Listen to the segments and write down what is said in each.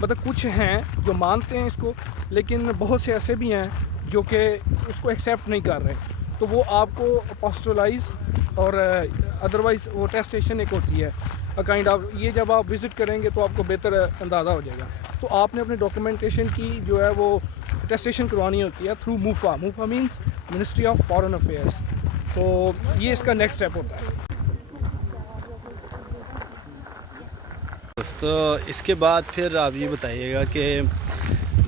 مطلب کچھ ہیں جو مانتے ہیں اس کو، لیکن بہت سے ایسے بھی ہیں جو کہ اس کو ایکسیپٹ نہیں کر رہے. تو وہ آپ کو پاسٹرلائز اور ادروائز وہ ٹیسٹیشن ایک ہوتی ہے کائنڈ آف، یہ جب آپ وزٹ کریں گے تو آپ کو بہتر اندازہ ہو جائے گا. تو آپ نے اپنے ڈاکومنٹیشن کی جو ہے وہ ٹیسٹیشن کروانی ہوتی ہے through MOFA. MOFA means ministry of foreign affairs. تو یہ اس کا نیکسٹ اسٹیپ ہوتا ہے. تو اس کے بعد پھر آپ یہ بتائیے گا کہ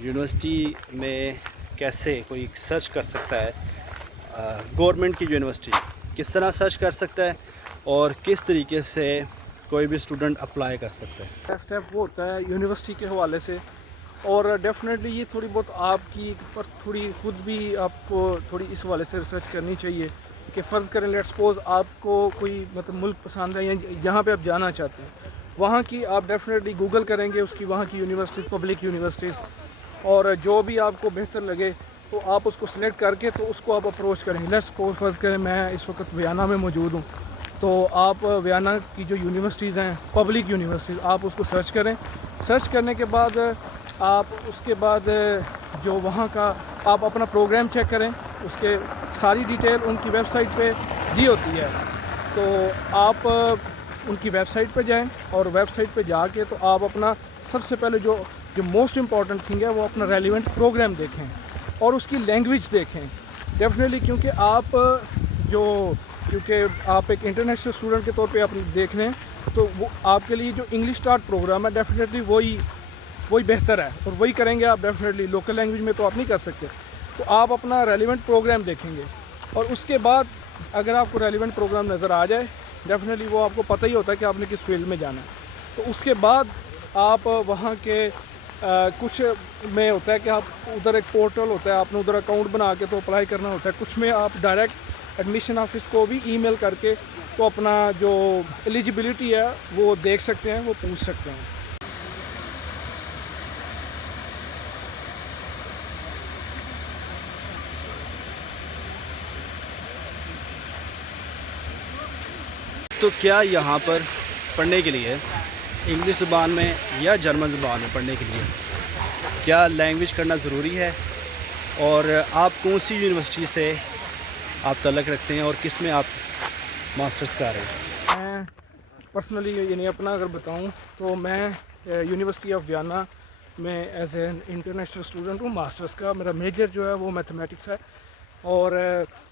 یونیورسٹی میں کیسے کوئی سرچ کر سکتا ہے، گورنمنٹ کی یونیورسٹی کس طرح سرچ کر سکتا ہے اور کس طریقے سے کوئی بھی اسٹوڈنٹ اپلائی کر سکتا ہے. اسٹیپ وہ ہوتا ہے یونیورسٹی کے حوالے سے، اور ڈیفینیٹلی یہ تھوڑی بہت آپ کی پر تھوڑی خود بھی آپ کو تھوڑی اس حوالے سے ریسرچ کرنی چاہیے کہ فرض کریں لیٹ سپوز آپ کو کوئی مطلب ملک پسند ہے یا جہاں پہ آپ جانا چاہتے ہیں وہاں کی آپ ڈیفینیٹلی گوگل کریں گے اس کی وہاں کی یونیورسٹیز، پبلک یونیورسٹیز، اور جو بھی آپ کو بہتر لگے تو آپ اس کو سلیکٹ کر کے تو اس کو آپ اپروچ کریں گے. لیٹ سپوز فرض کریں میں اس وقت ویانا میں موجود ہوں، تو آپ ویانا کی جو یونیورسٹیز ہیں پبلک یونیورسٹیز آپ اس کو سرچ کریں. سرچ کرنے کے بعد آپ اس کے بعد جو وہاں کا آپ اپنا پروگرام چیک کریں، اس کے ساری ڈیٹیل ان کی ویب سائٹ پہ دی ہوتی ہے. تو آپ ان کی ویب سائٹ پہ جائیں اور ویب سائٹ پہ جا کے تو آپ اپنا سب سے پہلے جو موسٹ امپورٹنٹ تھنگ ہے وہ اپنا ریلیونٹ پروگرام دیکھیں اور اس کی لینگویج دیکھیں ڈیفینیٹلی، کیونکہ آپ ایک انٹرنیشنل اسٹوڈنٹ کے طور پہ آپ دیکھ لیں تو وہ آپ کے لیے جو انگلش اسٹارٹ پروگرام ہے ڈیفینیٹلی وہی بہتر ہے اور وہی کریں گے آپ. ڈیفینیٹلی لوکل لینگویج میں تو آپ نہیں کر سکتے. تو آپ اپنا ریلیونٹ پروگرام دیکھیں گے اور اس کے بعد اگر آپ کو ریلیونٹ پروگرام نظر آ جائے ڈیفینیٹلی وہ آپ کو پتہ ہی ہوتا ہے کہ آپ نے کس فیلڈ میں جانا ہے. تو اس کے بعد آپ وہاں کے کچھ میں ہوتا ہے کہ آپ ادھر ایک پورٹل ہوتا ہے، آپ نے ادھر اکاؤنٹ بنا کے تو اپلائی کرنا ہوتا ہے. کچھ میں آپ ڈائریکٹ ایڈمیشن آفس کو بھی ای میل کر کے تو اپنا جو ایلیجیبلٹی ہے وہ دیکھ سکتے ہیں، وہ پوچھ سکتے ہیں. تو کیا یہاں پر پڑھنے کے لیے انگلش زبان میں یا جرمن زبان میں پڑھنے کے لیے کیا لینگویج کرنا ضروری ہے، اور آپ کون سی یونیورسٹی سے آپ تعلق رکھتے ہیں اور کس میں آپ ماسٹرز کر رہے ہیں؟ میں پرسنلی یعنی اپنا اگر بتاؤں تو میں یونیورسٹی آف ویانا میں ایز اے انٹرنیشنل اسٹوڈنٹ ہوں. ماسٹرس کا میرا میجر جو ہے وہ میتھمیٹکس ہے، اور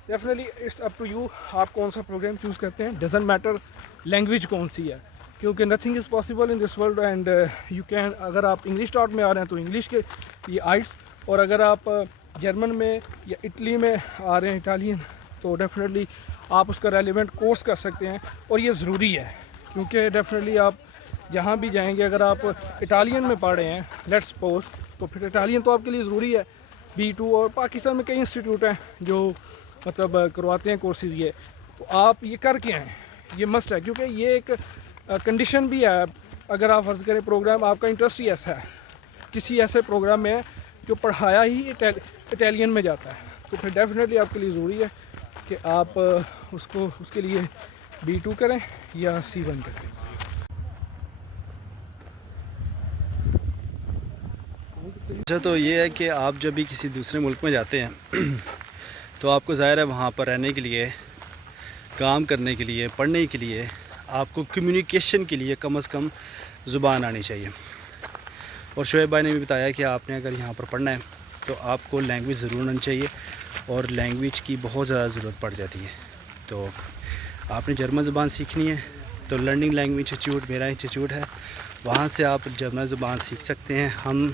definitely it's up to you آپ کون سا پروگرام چوز کرتے ہیں. ڈزنٹ میٹر لینگویج کون سی ہے، کیونکہ nothing is possible in this world and you can. اگر آپ انگلش اسٹارٹ میں آ رہے ہیں تو انگلش کے یہ آئٹس، اور اگر آپ جرمن میں یا اٹلی میں آ رہے ہیں اٹالین تو ڈیفینیٹلی آپ اس کا ریلیونٹ کورس کر سکتے ہیں. اور یہ ضروری ہے کیونکہ ڈیفینیٹلی آپ جہاں بھی جائیں گے اگر آپ اٹالین میں پڑھ رہے ہیں لیٹ سپوز تو پھر اٹالین تو آپ کے لیے ضروری ہے B2. اور پاکستان میں کئی انسٹیٹیوٹ ہیں جو مطلب کرواتے ہیں کورسز یہ، تو آپ یہ کر کے آئیں، یہ مسٹ ہے کیونکہ یہ ایک کنڈیشن بھی ہے. اگر آپ فرض کریں پروگرام آپ کا انٹرسٹ ہی ایسا ہے کسی ایسے پروگرام میں جو پڑھایا ہی اٹیلین میں جاتا ہے تو پھر ڈیفینیٹلی آپ کے لیے ضروری ہے کہ آپ اس کے لیے B2 کریں یا C1 کریں. اچھا، تو یہ ہے کہ آپ جب بھی کسی دوسرے ملک میں جاتے ہیں تو آپ کو ظاہر ہے وہاں پر رہنے کے لیے، کام کرنے کے لیے، پڑھنے کے لیے آپ کو کمیونیکیشن کے لیے کم از کم زبان آنی چاہیے. اور شعیب بھائی نے بھی بتایا کہ آپ نے اگر یہاں پر پڑھنا ہے تو آپ کو لینگویج ضرور آنی چاہیے، اور لینگویج کی بہت زیادہ ضرورت پڑ جاتی ہے. تو آپ نے جرمن زبان سیکھنی ہے تو لرننگ لینگویج انسٹیٹیوٹ میرا انسٹیٹیوٹ ہے، وہاں سے آپ جرمن زبان سیکھ سکتے ہیں. ہم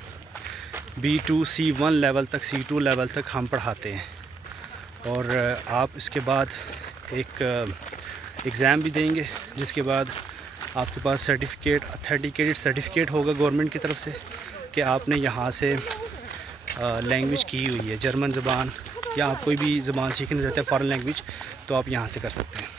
B2 C1 لیول تک، C2 لیول تک ہم پڑھاتے ہیں، اور آپ اس کے بعد ایک ایگزام بھی دیں گے جس کے بعد آپ کے پاس سرٹیفکیٹ، اتھینٹیکیٹڈ سرٹیفکیٹ ہوگا گورنمنٹ کی طرف سے کہ آپ نے یہاں سے لینگویج کی ہوئی ہے جرمن زبان، یا آپ کوئی بھی زبان سیکھنا چاہتے ہیں فارن لینگویج تو آپ یہاں سے کر سکتے ہیں.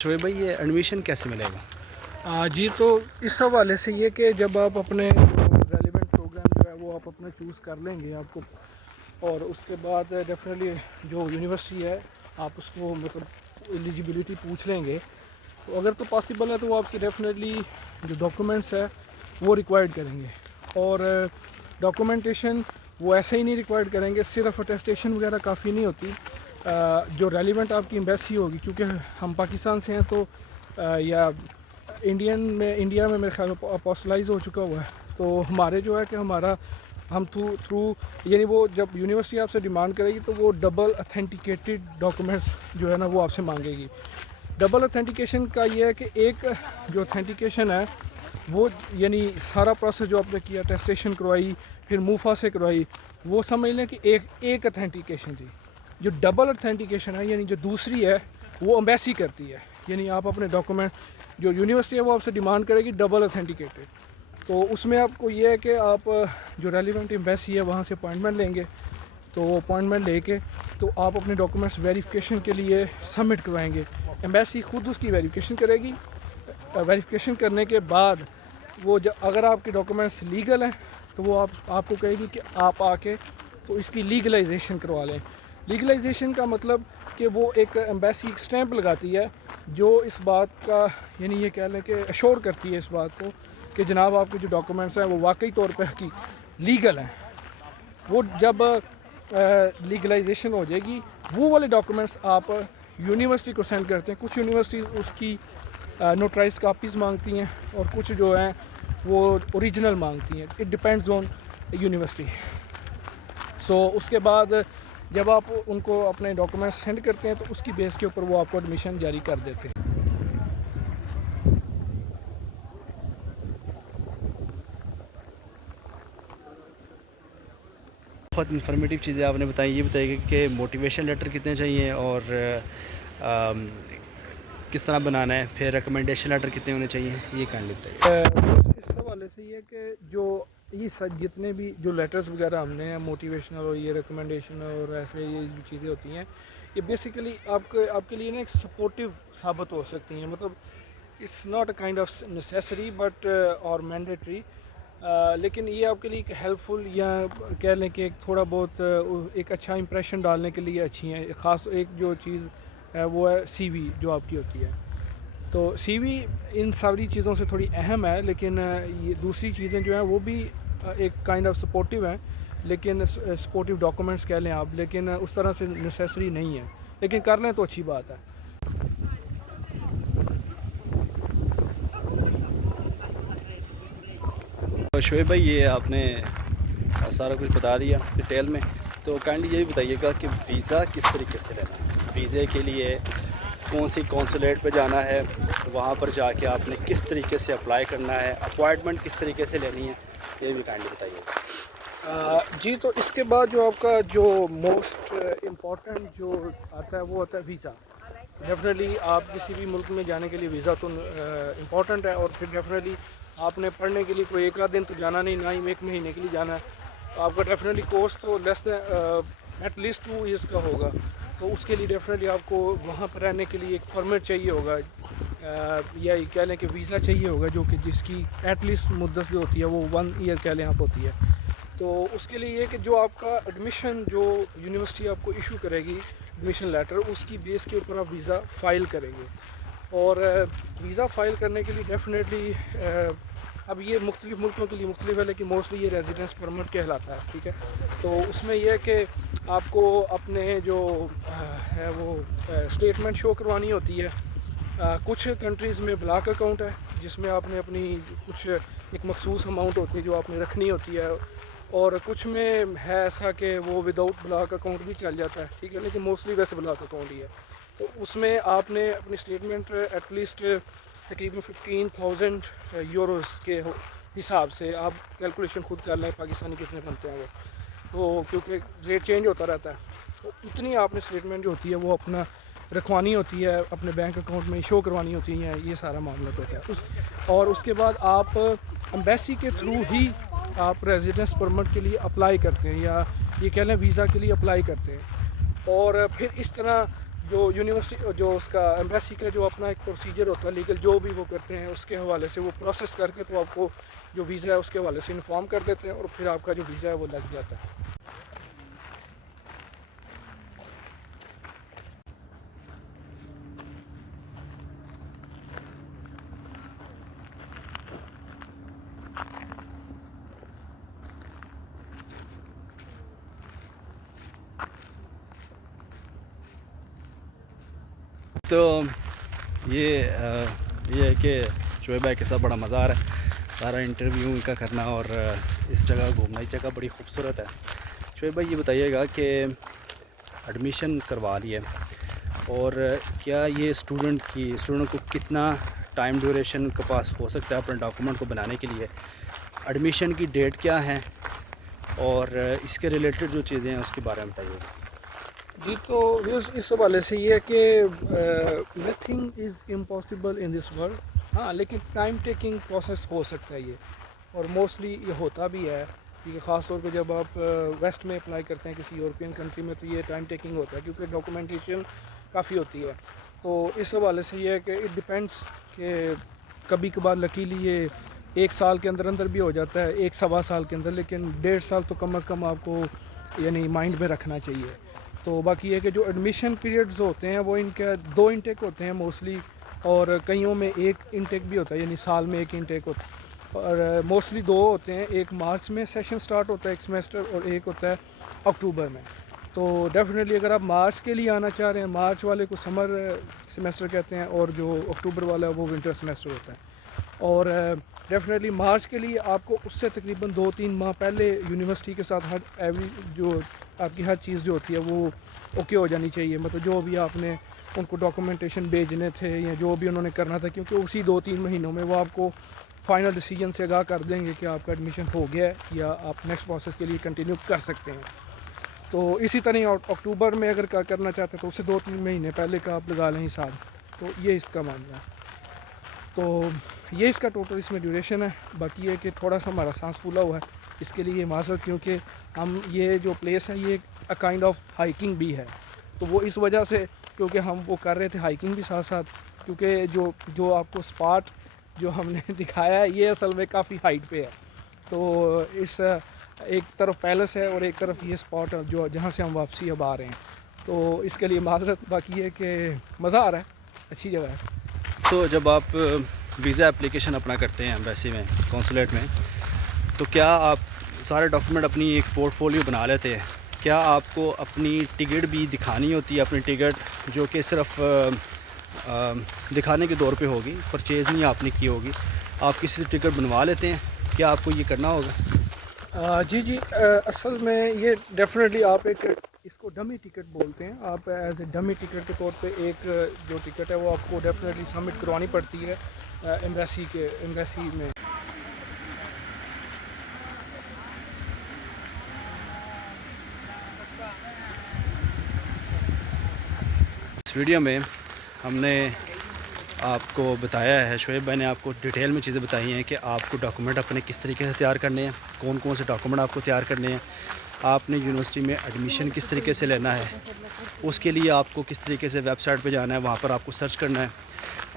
شعیب بھائی یہ ایڈمیشن کیسے ملے گا؟ جی تو اس حوالے سے یہ کہ جب آپ اپنے ریلیونٹ پروگرام جو ہے وہ آپ اپنا چوز کر لیں گے آپ کو، اور اس کے بعد ڈیفینیٹلی جو یونیورسٹی ہے آپ اس کو مطلب ایلیجیبلٹی پوچھ لیں گے تو اگر تو پاسبل ہے تو وہ آپ سے ڈیفینیٹلی جو ڈاکومنٹس ہے وہ ریکوائرڈ کریں گے. اور ڈاکومنٹیشن وہ ایسے ہی نہیں ریکوائرڈ کریں گے, صرف اٹیسٹیشن وغیرہ کافی نہیں ہوتی. جو ریلیونٹ آپ کی ایمبیسی ہوگی, کیونکہ ہم پاکستان سے ہیں تو یا انڈیا میں میرے خیال میں اپوسٹلائز ہو چکا ہوا ہے, تو ہمارے جو ہے کہ ہم تھرو یعنی وہ جب یونیورسٹی آپ سے ڈیمانڈ کرے گی تو وہ ڈبل اتھینٹیکیٹڈ ڈاکومنٹس جو ہے نا وہ آپ سے مانگے گی. ڈبل اتھینٹیکیشن کا یہ ہے کہ ایک جو اتھینٹیکیشن ہے وہ یعنی سارا پروسیس جو آپ نے کیا, ٹیسٹیشن کروائی, پھر موفا سے کروائی, وہ سمجھ لیں کہ ایک اتھینٹیکیشن تھی. جو ڈبل اتھینٹیکیشن ہے یعنی جو دوسری ہے وہ ایمبیسی کرتی ہے, یعنی آپ اپنے ڈاکومنٹ جو یونیورسٹی ہے وہ آپ سے ڈیمانڈ کرے گی ڈبل اتھینٹیکیٹڈ. تو اس میں آپ کو یہ ہے کہ آپ جو ریلیونٹ ایمبیسی ہے وہاں سے اپوائنٹمنٹ لیں گے, تو اپوائنٹمنٹ لے کے تو آپ اپنے ڈاکومنٹس ویریفیکیشن کے لیے سبمٹ کروائیں گے. ایمبیسی خود اس کی ویریفیکیشن کرے گی. ویریفیکیشن کرنے کے بعد وہ اگر آپ کے ڈاکومنٹس لیگل ہیں تو وہ آپ کو کہے گی کہ آپ آ کے تو اس کی لیگلائزیشن کروا لیں. لیگلائزیشن کا مطلب کہ وہ ایک ایمبیسی ایک اسٹیمپ لگاتی ہے جو اس بات کا یعنی یہ کہہ لیں کہ اشور کرتی ہے اس بات کو کہ جناب آپ کے جو ڈاکومنٹس ہیں وہ واقعی طور پہ لیگل ہیں. وہ جب لیگلائزیشن ہو جائے گی وہ والے ڈاکومنٹس آپ یونیورسٹی کو سینڈ کرتے ہیں. کچھ یونیورسٹیز اس کی نوٹرائز کاپیز مانگتی ہیں اور کچھ جو ہیں وہ اوریجنل مانگتی ہیں. It depends on university. So اس کے بعد جب آپ ان کو اپنے ڈاکومنٹس سینڈ کرتے ہیں تو اس کی بیس کے اوپر وہ آپ کو ایڈمیشن جاری کر دیتے ہیں. بہت انفارمیٹیو چیزیں آپ نے بتائی. یہ بتائیے کہ موٹیویشن لیٹر کتنے چاہیے اور کس طرح بنانا ہے, پھر ریکمنڈیشن لیٹر کتنے ہونے چاہیے, یہ کائنڈلی بتائیے. اس حوالے سے یہ کہ جو یہ جتنے بھی جو لیٹرز وغیرہ ہم نے موٹیویشنل اور یہ ریکمنڈیشن اور ایسے یہ جو چیزیں ہوتی ہیں یہ بیسیکلی آپ کے لیے نا ایک سپورٹیو ثابت ہو سکتی ہیں. مطلب it's not a kind of necessary but اور مینڈیٹری, لیکن یہ آپ کے لیے ایک ہیلپ فل یا کہہ لیں کہ ایک تھوڑا بہت ایک اچھا امپریشن ڈالنے کے لیے اچھی ہیں. خاص ایک جو چیز ہے وہ ہے سی وی جو آپ کی ہوتی ہے. تو سی وی ان ساری چیزوں سے تھوڑی اہم ہے, لیکن یہ دوسری چیزیں جو ہیں وہ بھی ایک کائنڈ آف سپورٹیو ہیں, لیکن سپورٹیو ڈاکومنٹس کہہ لیں آپ, لیکن اس طرح سے نیسیسری نہیں ہے, لیکن کر لیں تو اچھی بات ہے. شعیب بھائی یہ آپ نے سارا کچھ بتا دیا ڈیٹیل میں, تو کائنڈلی یہی بتائیے گا کہ ویزا کس طریقے سے لینا ہے, ویزے کے لیے کون سی کونسولیٹ پہ جانا ہے, وہاں پر جا کے آپ نے کس طریقے سے اپلائی کرنا ہے, اپوائنٹمنٹ کس طریقے سے لینی ہے, یہ بھی کائنڈلی بتائیے گا. جی تو اس کے بعد جو آپ کا جو موسٹ امپورٹنٹ جو آتا ہے وہ ہوتا ہے ویزا. ڈیفینیٹلی آپ کسی بھی ملک میں جانے کے لیے ویزا تو امپورٹنٹ ہے, اور پھر ڈیفینیٹلی آپ نے پڑھنے کے لیے کوئی ایک آدھ دن تو جانا نہیں, نہ ہی ایک مہینے کے لیے جانا ہے. آپ کا ڈیفینیٹلی کورس تو لیس دین ایٹ لیسٹ 2 ایئرس کا ہوگا, تو اس کے لیے ڈیفینیٹلی آپ کو وہاں پر رہنے کے لیے ایک پرمٹ چاہیے ہوگا, یا کہہ لیں کہ ویزا چاہیے ہوگا, جو کہ جس کی ایٹ لیسٹ مدت جو ہوتی ہے وہ 1 ایئر کہہ لیں آپ ہوتی ہے. تو اس کے لیے یہ کہ جو آپ کا ایڈمیشن جو یونیورسٹی آپ کو ایشو کرے گی ایڈمیشن لیٹر, اس کی بیس کے اوپر آپ ویزا فائل کریں گے. اور ویزا فائل کرنے کے لیے ڈیفینیٹلی اب یہ مختلف ملکوں کے لیے مختلف ہے, لیکن موسٹلی یہ ریزیڈنس پرمٹ کہلاتا ہے. ٹھیک ہے, تو اس میں یہ ہے کہ آپ کو اپنے جو ہے وہ اسٹیٹمنٹ شو کروانی ہوتی ہے. کچھ کنٹریز میں بلاک اکاؤنٹ ہے جس میں آپ نے اپنی کچھ ایک مخصوص اماؤنٹ ہوتی ہے جو آپ نے رکھنی ہوتی ہے, اور کچھ میں ہے ایسا کہ وہ وداؤٹ بلاک اکاؤنٹ بھی چل جاتا ہے. ٹھیک ہے, لیکن موسٹلی ویسے بلاک اکاؤنٹ ہی ہے. تو اس میں آپ نے اپنی اسٹیٹمنٹ ایٹ لیسٹ تقریباً 15,000 یوروز کے حساب سے آپ کیلکولیشن خود کر لیں پاکستانی کتنے بنتے ہیں وہ, تو کیونکہ ریٹ چینج ہوتا رہتا ہے, تو اتنی آپ نے اسٹیٹمنٹ جو ہوتی ہے وہ اپنا رکھوانی ہوتی ہے, اپنے بینک اکاؤنٹ میں شو کروانی ہوتی ہیں. یہ سارا معاملہ ہوتا ہے. اور اس کے بعد آپ ایمبیسی کے تھرو ہی آپ ریزیڈنس پرمٹ کے لیے اپلائی کرتے ہیں, یا یہ کہہ لیں ویزا کے لیے اپلائی کرتے ہیں. اور پھر اس طرح جو یونیورسٹی جو اس کا ایمبیسی کا جو اپنا ایک پروسیجر ہوتا ہے لیگل جو بھی وہ کرتے ہیں, اس کے حوالے سے وہ پروسیس کر کے تو آپ کو جو ویزا ہے اس کے حوالے سے انفارم کر دیتے ہیں, اور پھر آپ کا جو ویزا ہے وہ لگ جاتا ہے. تو یہ ہے کہ شعیب بھائی کے ساتھ بڑا مزہ آ رہا ہے، سارا انٹرویو ان کا کرنا اور اس جگہ گھومنا. یہ جگہ بڑی خوبصورت ہے. شعیب بھائی یہ بتائیے گا کہ ایڈمیشن کروا لی ہے اور کیا یہ اسٹوڈنٹ کو کتنا ٹائم ڈیوریشن کے پاس ہو سکتا ہے اپنے ڈاکومنٹ کو بنانے کے لیے، ایڈمیشن کی ڈیٹ کیا ہے اور اس کے ریلیٹڈ جو چیزیں ہیں اس کے بارے میں بتائیے گا. جی تو اس حوالے سے یہ ہے کہ nothing is impossible in this world. ہاں لیکن ٹائم ٹیکنگ پروسیس ہو سکتا ہے یہ، اور موسٹلی یہ ہوتا بھی ہے. کیونکہ خاص طور پہ جب آپ ویسٹ میں اپلائی کرتے ہیں کسی یورپین کنٹری میں تو یہ ٹائم ٹیکنگ ہوتا ہے کیونکہ ڈاکومنٹیشن کافی ہوتی ہے. تو اس حوالے سے یہ ہے کہ اٹ ڈپینڈس کہ کبھی کبھار لکیلی یہ 1 سال کے اندر بھی ہو جاتا ہے، 1 سوا سال کے اندر، لیکن 1.5 سال تو کم از کم آپ کو یعنی مائنڈ میں رکھنا چاہیے. تو باقی یہ کہ جو ایڈمیشن پیریڈز ہوتے ہیں وہ ان کے 2 انٹیک ہوتے ہیں موسٹلی، اور کئیوں میں 1 انٹیک بھی ہوتا ہے، یعنی سال میں 1 انٹیک ہوتا ہے. اور موسٹلی 2 ہوتے ہیں، ایک مارچ میں سیشن سٹارٹ ہوتا ہے ایک سیمیسٹر، اور ایک ہوتا ہے اکتوبر میں. تو ڈیفینیٹلی اگر آپ مارچ کے لیے آنا چاہ رہے ہیں، مارچ والے کو سمر سیمیسٹر کہتے ہیں اور جو اکتوبر والا ہے وہ ونٹر سیمیسٹر ہوتا ہے. اور ڈیفینیٹلی مارچ کے لیے آپ کو اس سے تقریباً 2-3 ماہ پہلے یونیورسٹی کے ساتھ جو آپ کی ہر چیز جو ہوتی ہے وہ اوکے ہو جانی چاہیے. مطلب جو بھی آپ نے ان کو ڈاکومنٹیشن بھیجنے تھے یا جو بھی انہوں نے کرنا تھا، کیونکہ اسی 2-3 مہینوں میں وہ آپ کو فائنل ڈیسیجن سے آگاہ کر دیں گے کہ آپ کا ایڈمیشن ہو گیا ہے یا آپ نیکسٹ پروسیس کے لیے کنٹینیو کر سکتے ہیں. تو اسی طرح اکتوبر میں اگر کرنا چاہتے ہیں تو اس سے 2-3 مہینے پہلے کا آپ لگا لیں حساب. تو یہ اس کا معاملہ ہے. تو یہ اس کا ٹوٹل اس میں ڈیوریشن ہے. باقی یہ کہ تھوڑا سا ہمارا سانس پھولا ہوا ہے، اس کے لیے معذرت، کیونکہ ہم یہ جو پلیس ہے یہ ایک کائنڈ آف ہائکنگ بھی ہے. تو وہ اس وجہ سے کیونکہ ہم وہ کر رہے تھے ہائکنگ بھی ساتھ ساتھ، کیونکہ جو آپ کو اسپاٹ جو ہم نے دکھایا ہے یہ اصل میں کافی ہائٹ پہ ہے. تو اس ایک طرف پیلس ہے اور ایک طرف یہ اسپاٹ جو جہاں سے ہم واپسی اب آ رہے ہیں. تو اس کے لیے معذرت. باقی یہ کہ مزہ آ رہا ہے، اچھی جگہ ہے. تو جب آپ ویزا اپلیکیشن اپنا کرتے ہیں ایمبیسی میں، کونسولیٹ میں، تو کیا آپ سارے ڈاکومنٹ اپنی ایک پورٹ فولیو بنا لیتے ہیں؟ کیا آپ کو اپنی ٹکٹ بھی دکھانی ہوتی ہے، اپنی ٹکٹ جو کہ صرف دکھانے کے طور پہ ہوگی، پرچیز نہیں آپ نے کی ہوگی، آپ کسی سے ٹکٹ بنوا لیتے ہیں؟ کیا آپ کو یہ کرنا ہوگا؟ جی اصل میں یہ ڈیفینیٹلی آپ ایک اس کو ڈمی ٹکٹ بولتے ہیں. آپ ایز اے ڈمی ٹکٹ کے طور پہ ایک جو ٹکٹ ہے وہ آپ کو ڈیفینیٹلی سبمٹ کروانی پڑتی ہے ایمبیسی میں. اس ویڈیو میں ہم نے آپ کو بتایا ہے، شعیب بھائی نے آپ کو ڈیٹیل میں چیزیں بتائی ہیں کہ آپ کو ڈاکومنٹ اپنے کس طریقے سے تیار کرنے ہیں، کون کون سے ڈاکومنٹ آپ کو تیار کرنے ہیں، آپ نے یونیورسٹی میں ایڈمیشن کس طریقے سے لینا ہے، اس کے لیے آپ کو کس طریقے سے ویب سائٹ پہ جانا ہے، وہاں پر آپ کو سرچ کرنا ہے،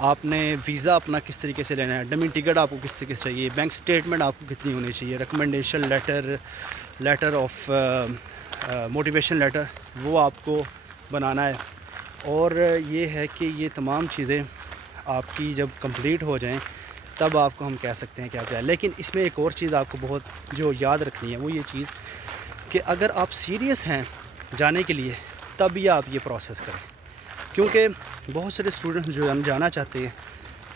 آپ نے ویزا اپنا کس طریقے سے لینا ہے، ڈمی ٹکٹ آپ کو کس طریقے سے چاہیے، بینک سٹیٹمنٹ آپ کو کتنی ہونی چاہیے، recommendation letter of motivation letter وہ آپ کو بنانا ہے. اور یہ ہے کہ یہ تمام چیزیں آپ کی جب کمپلیٹ ہو جائیں تب آپ کو ہم کہہ سکتے ہیں کہ آپ جائیں. لیکن اس میں ایک اور چیز آپ کو بہت جو یاد رکھنی ہے وہ یہ چیز کہ اگر آپ سیریس ہیں جانے کے لیے تب ہی آپ یہ پروسیس کریں، کیونکہ بہت سارے اسٹوڈنٹس جو جانا چاہتے ہیں،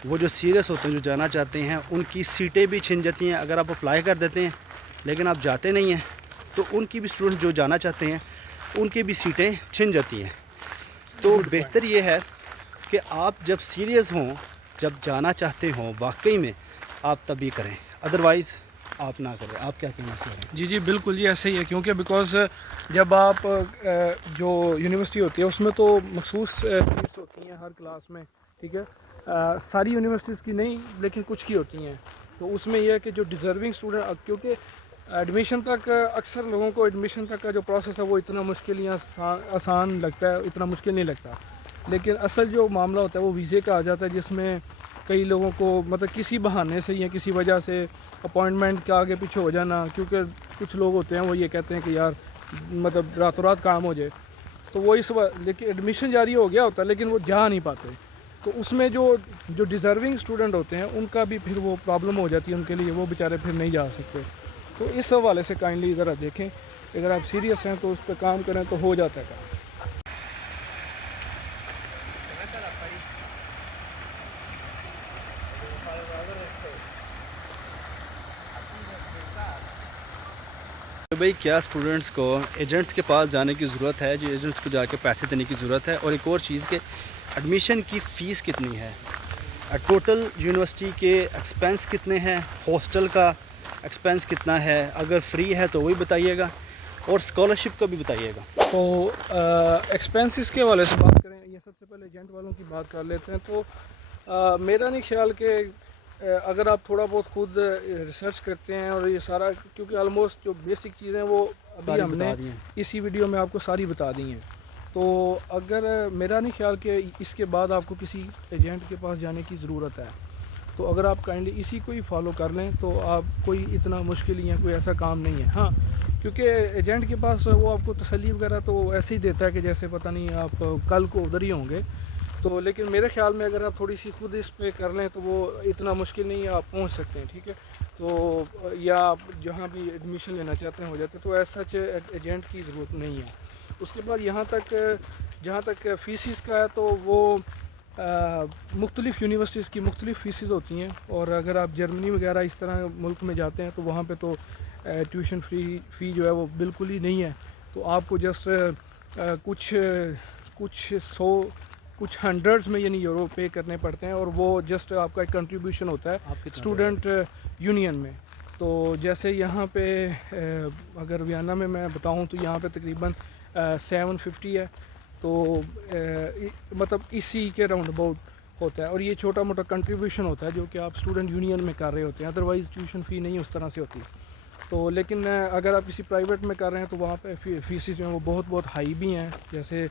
وہ جو سیریس ہوتے ہیں، جو جانا چاہتے ہیں، ان کی سیٹیں بھی چھن جاتی ہیں. اگر آپ اپلائی کر دیتے ہیں لیکن آپ جاتے نہیں ہیں تو ان کی بھی اسٹوڈنٹ جو جانا چاہتے ہیں ان کی بھی سیٹیں چھن جاتی ہیں. تو بہتر یہ ہے کہ آپ جب سیریس ہوں، جب جانا چاہتے ہوں واقعی میں، آپ تب یہ کریں، ادروائز آپ نہ کریں. آپ کیا کہیں اس میں؟ جی بالکل یہ ایسے ہی ہے، کیونکہ بیکاز جب آپ جو یونیورسٹی ہوتی ہے اس میں تو مخصوص سیٹس ہوتی ہیں ہر کلاس میں، ٹھیک ہے، ساری یونیورسٹیز کی نہیں لیکن کچھ کی ہوتی ہیں. تو اس میں یہ ہے کہ جو ڈیزرونگ اسٹوڈنٹ، کیونکہ ایڈمیشن تک اکثر لوگوں کو ایڈمیشن تک کا جو پروسیس ہے وہ اتنا مشکل یا آسان لگتا ہے، اتنا مشکل نہیں لگتا. لیکن اصل جو معاملہ ہوتا ہے وہ ویزے کا آ جاتا ہے، جس میں کئی لوگوں کو مطلب کسی بہانے سے یا کسی وجہ سے اپوائنٹمنٹ کے آگے پیچھے ہو جانا، کیونکہ کچھ لوگ ہوتے ہیں وہ یہ کہتے ہیں کہ یار مطلب راتوں رات کام ہو جائے، تو وہ اس لیکن ایڈمیشن جاری ہو گیا ہوتا ہے لیکن وہ جا نہیں پاتے. تو اس میں جو ڈیزرونگ اسٹوڈنٹ ہوتے ہیں ان کا بھی پھر وہ پرابلم ہو جاتی ہے ان کے لیے، وہ بیچارے پھر نہیں جا سکتے. تو اس حوالے سے کائنڈلی ذرا دیکھیں، اگر آپ سیریس ہیں تو اس پہ کام کریں تو ہو جاتا ہے کام. بھائی کیا اسٹوڈنٹس کو ایجنٹس کے پاس جانے کی ضرورت ہے؟ جو ایجنٹس کو جا کے پیسے دینے کی ضرورت ہے؟ اور ایک اور چیز کہ ایڈمیشن کی فیس کتنی ہے، ٹوٹل یونیورسٹی کے ایکسپینس کتنے ہیں، ہاسٹل کا ایکسپینس کتنا ہے، اگر فری ہے تو وہی بتائیے گا، اور اسکالرشپ کا بھی بتائیے گا۔ تو ایکسپینسز کے حوالے سے بات کریں، یہ سب سے پہلے ایجنٹ والوں کی بات کر لیتے ہیں۔ تو میرا نہیں خیال کہ اگر آپ تھوڑا بہت خود ریسرچ کرتے ہیں اور یہ سارا، کیونکہ آلموسٹ جو بیسک چیزیں وہ ابھی ہم نے اسی ویڈیو میں آپ کو ساری بتا دی ہیں، تو اگر میرا نہیں خیال کہ اس کے بعد آپ کو کسی ایجنٹ کے پاس جانے کی ضرورت ہے، تو اگر آپ کائنڈلی اسی کو ہی فالو کر لیں تو آپ کوئی اتنا مشکل یا کوئی ایسا کام نہیں ہے۔ ہاں، کیونکہ ایجنٹ کے پاس وہ آپ کو تسلی وغیرہ تو ایسے ہی دیتا ہے کہ جیسے پتہ نہیں آپ کل کو ادھر ہی ہوں گے، تو لیکن میرے خیال میں اگر آپ تھوڑی سی خود اس پہ کر لیں تو وہ اتنا مشکل نہیں ہے، آپ پہنچ سکتے ہیں، ٹھیک ہے۔ تو یا آپ جہاں بھی ایڈمیشن لینا چاہتے ہیں ہو جاتے، تو ایسا ایجنٹ کی ضرورت نہیں ہے۔ اس کے بعد جہاں تک فیسز کا ہے تو وہ مختلف یونیورسٹیز کی مختلف فیسز ہوتی ہیں، اور اگر آپ جرمنی وغیرہ اس طرح ملک میں جاتے ہیں تو وہاں پہ تو ٹیوشن فی جو ہے وہ بالکل ہی نہیں ہے، تو آپ کو جسٹ کچھ سو کچھ ہنڈریڈز میں یعنی یورو پے کرنے پڑتے ہیں، اور وہ جسٹ آپ کا ایک کنٹریبیوشن ہوتا ہے اسٹوڈنٹ یونین میں۔ تو جیسے یہاں پہ اگر ویانا میں بتاؤں تو یہاں پہ تقریباً 750 ہے، تو مطلب اسی کے راؤنڈ اباؤٹ ہوتا ہے، اور یہ چھوٹا موٹا کنٹریبیوشن ہوتا ہے جو کہ آپ اسٹوڈنٹ یونین میں کر رہے ہوتے ہیں، ادروائز ٹیوشن فی نہیں اس طرح سے ہوتی۔ تو لیکن اگر آپ کسی پرائیویٹ میں کر رہے ہیں تو وہاں پہ فیسز جو ہیں وہ بہت ہائی بھی ہیں، جیسے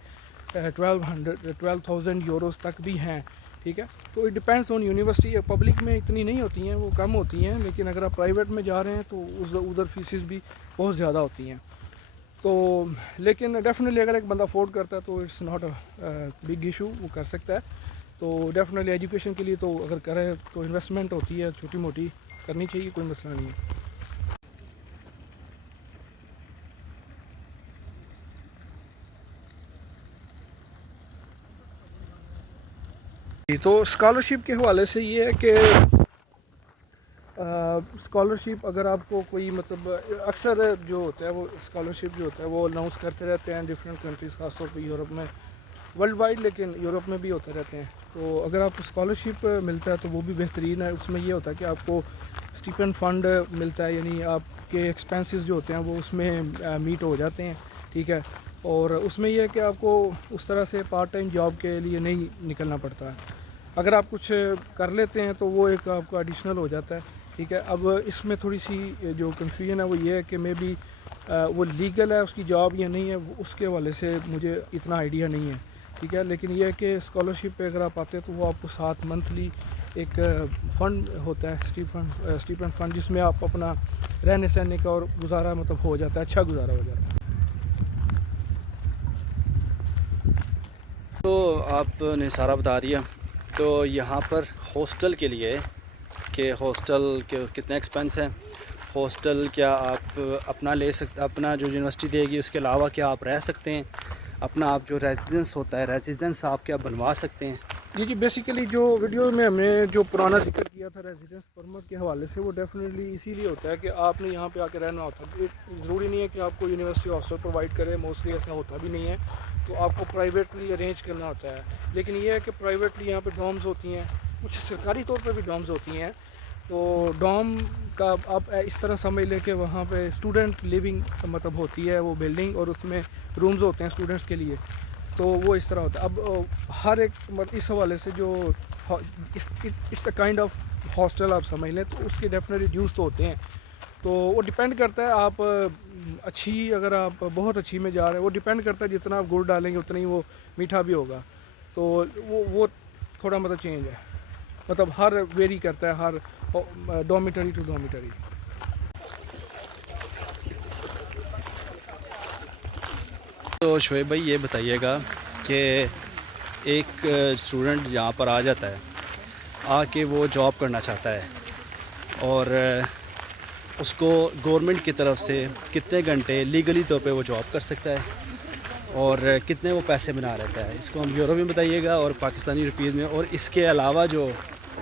12,000 یوروز تک بھی ہیں، ٹھیک ہے۔ تو it depends on university, public میں اتنی نہیں ہوتی ہیں، وہ کم ہوتی ہیں، لیکن اگر آپ پرائیویٹ میں جا رہے ہیں تو ادھر فیسز بھی بہت زیادہ ہوتی ہیں۔ تو لیکن ڈیفینیٹلی اگر ایک بندہ افورڈ کرتا ہے تو it's not a big issue, وہ کر سکتا ہے۔ تو ڈیفینیٹلی ایجوکیشن کے لیے تو اگر کرے تو انویسٹمنٹ ہوتی ہے، چھوٹی موٹی کرنی چاہیے، کوئی مسئلہ نہیں ہے۔ تو اسکالرشپ کے حوالے سے یہ ہے کہ اسکالرشپ اگر آپ کو کوئی مطلب اکثر جو ہوتا ہے وہ اسکالرشپ جو ہوتا ہے وہ اناؤنس کرتے رہتے ہیں ڈفرینٹ کنٹریز، خاص طور پہ یورپ میں، ورلڈ وائڈ، لیکن یورپ میں بھی ہوتے رہتے ہیں۔ تو اگر آپ کو اسکالرشپ ملتا ہے تو وہ بھی بہترین ہے۔ اس میں یہ ہوتا ہے کہ آپ کو اسٹیپینڈ فنڈ ملتا ہے، یعنی آپ کے ایکسپینسز جو ہوتے ہیں وہ اس میں میٹ ہو جاتے ہیں، ٹھیک ہے۔ اور اس میں یہ ہے کہ آپ کو اس طرح سے پارٹ ٹائم جاب کے لیے نہیں نکلنا پڑتا ہے۔ اگر آپ کچھ کر لیتے ہیں تو وہ ایک آپ کا ایڈیشنل ہو جاتا ہے، ٹھیک ہے۔ اب اس میں تھوڑی سی جو کنفیوژن ہے وہ یہ ہے کہ مے بی وہ لیگل ہے اس کی جاب یا نہیں ہے، اس کے حوالے سے مجھے اتنا آئیڈیا نہیں ہے، ٹھیک ہے۔ لیکن یہ ہے کہ اسکالرشپ پہ اگر آپ آتے ہیں تو وہ آپ کو ساتھ منتھلی ایک فنڈ ہوتا ہے، اسٹیپینڈ فنڈ، جس میں آپ اپنا رہنے سہنے کا اور گزارا مطلب ہو جاتا ہے، اچھا گزارا ہو جاتا ہے۔ تو آپ نے سارا بتا دیا۔ تو یہاں پر ہاسٹل کے لیے کہ ہاسٹل کے کتنے ایکسپینس ہیں، ہاسٹل کیا آپ اپنا لے سکتے، اپنا جو یونیورسٹی دے گی اس کے علاوہ کیا آپ رہ سکتے ہیں، اپنا آپ جو ریزیڈنس ہوتا ہے ریزیڈنس آپ کیا بنوا سکتے ہیں؟ جی بیسیکلی جو ویڈیو میں ہم نے جو پرانا ذکر کیا تھا ریزیڈنس پرمٹ کے حوالے سے، وہ ڈیفینیٹلی اسی لیے ہوتا ہے کہ آپ نے یہاں پہ آ کے رہنا ہوتا ہے۔ ضروری نہیں ہے کہ آپ کو یونیورسٹی ہاسٹل پرووائڈ کرے، موسٹلی ایسا ہوتا بھی نہیں ہے، تو آپ کو پرائیویٹلی ارینج کرنا ہوتا ہے۔ لیکن یہ ہے کہ پرائیویٹلی یہاں پہ ڈومز ہوتی ہیں، کچھ سرکاری طور پہ بھی ڈومز ہوتی ہیں۔ تو ڈوم کا آپ اس طرح سمجھ لیں کہ وہاں پہ اسٹوڈنٹ لیونگ مطلب ہوتی ہے وہ بلڈنگ، اور اس میں رومز ہوتے ہیں اسٹوڈنٹس کے لیے، تو وہ اس طرح ہوتا ہے۔ اب ہر ایک اس حوالے سے جو it's a kind of hostel آپ سمجھ لیں، تو اس کے ڈیفینیٹلی ڈیوز تو ہوتے ہیں۔ تو وہ ڈیپینڈ کرتا ہے، آپ اچھی اگر آپ بہت اچھی میں جا رہے ہیں، وہ ڈیپینڈ کرتا ہے جتنا آپ گڑ ڈالیں گے اتنا ہی وہ میٹھا بھی ہوگا، تو وہ تھوڑا مطلب چینج ہے، مطلب ہر ویری کرتا ہے ہر ڈومیٹری ٹو ڈومیٹری۔ تو شعیب بھائی یہ بتائیے گا کہ ایک اسٹوڈنٹ یہاں پر آ جاتا ہے، آ کے وہ جاب کرنا چاہتا ہے، اور اس کو گورنمنٹ کی طرف سے کتنے گھنٹے لیگلی طور پہ وہ جاب کر سکتا ہے، اور کتنے وہ پیسے بنا رہتا ہے، اس کو ہم یورو میں بتائیے گا اور پاکستانی روپیز میں، اور اس کے علاوہ جو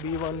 B1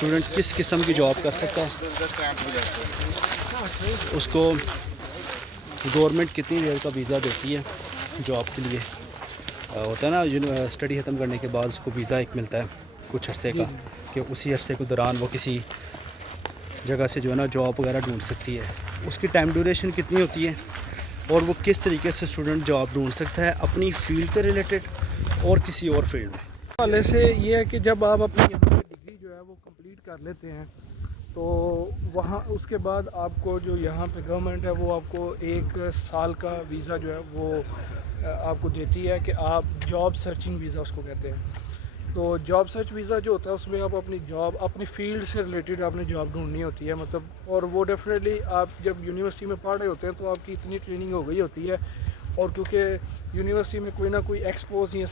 اسٹوڈنٹ کس قسم کی جاب کر سکتا ہے، اس کو گورنمنٹ کتنی دیر کا ویزا دیتی ہے جاب کے لیے. ہوتا ہے نا اسٹڈی ختم کرنے کے بعد اس کو ویزا ایک ملتا ہے کچھ عرصے کا، کہ اسی عرصے کے دوران وہ کسی جگہ سے جو ہے نا جاب وغیرہ ڈھونڈ سکتی ہے. اس کی ٹائم ڈیوریشن کتنی ہوتی ہے اور وہ کس طریقے سے اسٹوڈنٹ جاب ڈھونڈ سکتا ہے اپنی فیلڈ کے ریلیٹڈ اور کسی اور فیلڈ میں. حوالے سے یہ ہے کہ جب آپ اپنی یہاں پہ ڈگری جو ہے وہ کمپلیٹ کر لیتے ہیں تو وہاں اس کے بعد آپ کو جو یہاں پہ گورنمنٹ ہے وہ آپ کو 1 سال کا ویزا جو ہے وہ آپ کو دیتی ہے کہ آپ جاب سرچنگ ویزا اس کو کہتے ہیں. تو جاب سرچ ویزا جو ہوتا ہے اس میں آپ اپنی جاب اپنی فیلڈ سے ریلیٹڈ آپ نے جاب ڈھونڈنی ہوتی ہے مطلب. اور وہ ڈیفینیٹلی آپ جب یونیورسٹی میں پڑھ رہے ہوتے ہیں تو آپ کی اتنی ٹریننگ ہو گئی ہوتی ہے، اور کیونکہ یونیورسٹی میں کوئی نہ کوئی ایکسپوز یا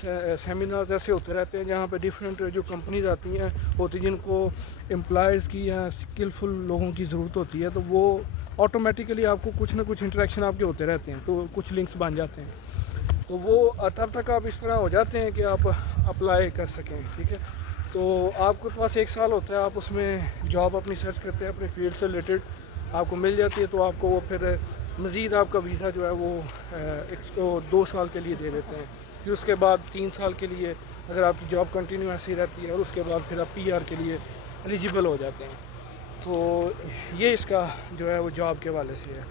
سیمینارز ایسے ہوتے رہتے ہیں جہاں پہ ڈفرینٹ جو کمپنیز آتی ہیں ہوتی جن کو امپلائز کی یا اسکلفل لوگوں کی ضرورت ہوتی ہے، تو وہ آٹومیٹیکلی آپ کو کچھ نہ کچھ انٹریکشن آپ کے ہوتے رہتے ہیں، تو کچھ لنکس بن جاتے ہیں. تو وہ تب تک آپ اس طرح ہو جاتے ہیں کہ آپ اپلائی کر سکیں. ٹھیک ہے، تو آپ کے پاس 1 سال ہوتا ہے، آپ اس میں جاب اپنی سرچ کرتے ہیں اپنے فیلڈ سے ریلیٹڈ، آپ کو مل جاتی ہے تو آپ کو وہ پھر مزید آپ کا ویزا جو ہے وہ 2 سال کے لیے دے دیتے ہیں. پھر اس کے بعد 3 سال کے لیے اگر آپ کی جاب کنٹینیو ایسی رہتی ہے، اور اس کے بعد پھر آپ PR کے لیے ایلیجیبل ہو جاتے ہیں. تو یہ اس کا جو ہے وہ جاب کے حوالے سے ہے.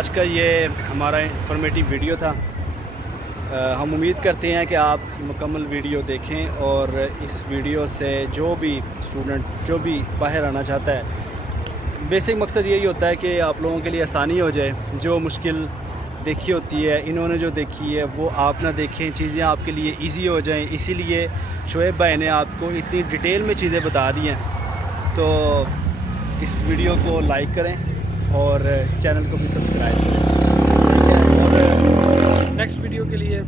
آج کا یہ ہمارا انفارمیٹیو ویڈیو تھا. ہم امید کرتے ہیں کہ آپ مکمل ویڈیو دیکھیں اور اس ویڈیو سے جو بھی اسٹوڈنٹ جو بھی باہر آنا چاہتا ہے، بیسک مقصد یہی ہوتا ہے کہ آپ لوگوں کے لیے آسانی ہو جائے. جو مشکل دیکھی ہوتی ہے انہوں نے جو دیکھی ہے وہ آپ نہ دیکھیں، چیزیں آپ کے لیے ایزی ہو جائیں. اسی لیے شعیب بھائی نے آپ کو اتنی ڈیٹیل میں چیزیں بتا دی ہیں. تو اس ویڈیو کو لائک کریں اور چینل کو بھی سبسکرائب کریں. اور نیکسٹ ویڈیو کے لیے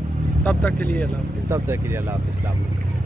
تب تک کے لیے اللہ حافظ. تب تک کے لیے اللہ حافظ. السلام علیکم.